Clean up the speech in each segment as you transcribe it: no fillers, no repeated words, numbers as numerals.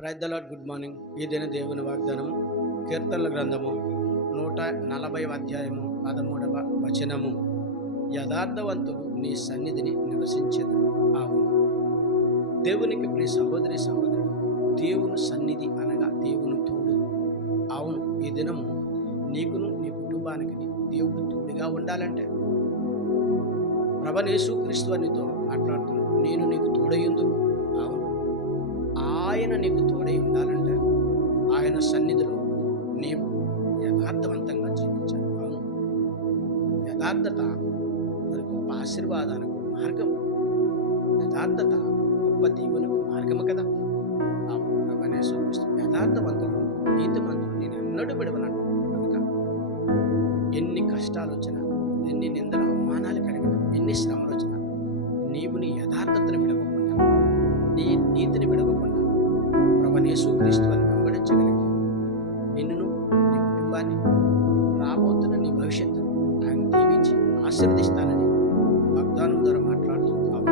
Praise the Lord. Good morning. ఈ దిన దేవుని వాగ్దానము కీర్తనల గ్రంథము 140వ అధ్యాయము 13వ వచనము. యథార్థవంతుడు నీ సన్నిధిని నివసించెదరు. అవును, దేవునికి ప్రియ సహోదరి సహోదరుడు, దేవుని సన్నిధి అనగా దేవుని తోడు. అవును, ఈ దినము నీకును నీ కుటుంబానికి దేవుడు తోడుగా ఉండాలంటే ప్రభువైన యేసుక్రీస్తు నీతో మాట్లాడుతున్నాడు. నేను నీకు తోడయ్యుందును. అవును, ఆయన నీకు తోడై ఉండాలంటే ఆయన సన్నిధిలో నీవు యథార్థవంతంగా జీవించాలి. అవును, యథార్థత మరి గొప్ప ఆశీర్వాదాలకు మార్గం. యథార్థత గొప్ప దీవులకు మార్గము కదా. అవును, ప్రభువైన యేసుక్రీస్తు యథార్థవంతుడు నీతిమంతుడు నేను ఎన్నడూ విడవనట్టు కనుక ఎన్ని కష్టాలు వచ్చినా, ఎన్ని నిందల అవమానాలు కలిగినా, ఎన్ని శ్రమలు వచ్చినా నీవు నీ యథార్థతను విడవకుండా, నీ నీతిని విడవకుండా ప్రభువైన యేసుక్రీస్తుని వెంబడించగలిగితే నిన్ను, నీ కుటుంబాన్ని, రాబోతున్న నీ భవిష్యత్తును ఆయన దీవించి ఆశీర్వదిస్తానని వాగ్దానం ద్వారా మాట్లాడుతున్నాం.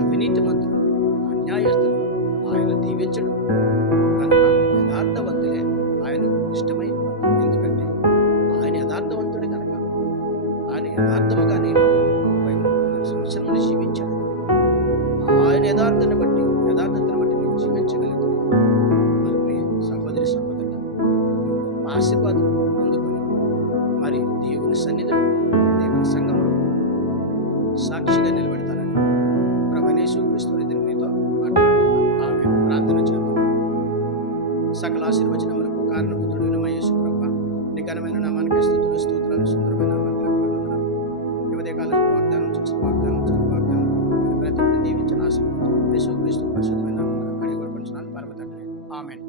అవినీతి మంత్రులు, అన్యాయస్తులు ఆయన దీవించడు. కనుక యథార్థవంతులే ఆయనకు ఇష్టమైన వారు. ఎందుకంటే ఆయన యథార్థవంతుడే కనుక ఆయన యథార్థముగా నేను 33 సంవత్సరములు జీవించాడు. ఆయన యథార్థతను బట్టి నేను జీవించగలుగుతాను. మరి సహోదరి సహోదరుడు, ఆశీర్వాదం పొందుకొని మరి దేవుని సన్నిధిలో, దేవుని సంఘంలో సాక్షిగా నిలబెడతానని ప్రభువైన యేసుక్రీస్తు నీతో మాట్లాడుతున్నాను. ఆమె ప్రార్థన చేద్దాం. సకల ఆశీర్వచనములకు కారణభూతుడైన మా యేసు ప్రభువా, నీ ఘనమైన నామానికి స్తుతులు, స్తోత్రాలు, సుందరమైన నామానికి వందనాలు. ఈ ఉదయకాలం వాగ్దానం చేసిన వాగ్దానం ప్రతి దీవించిన ఆశీర్వదించు యేసుక్రీస్తు పరిశుద్ధమైన నామమున అడిగి పరమ తండ్రి. ఆమేన్.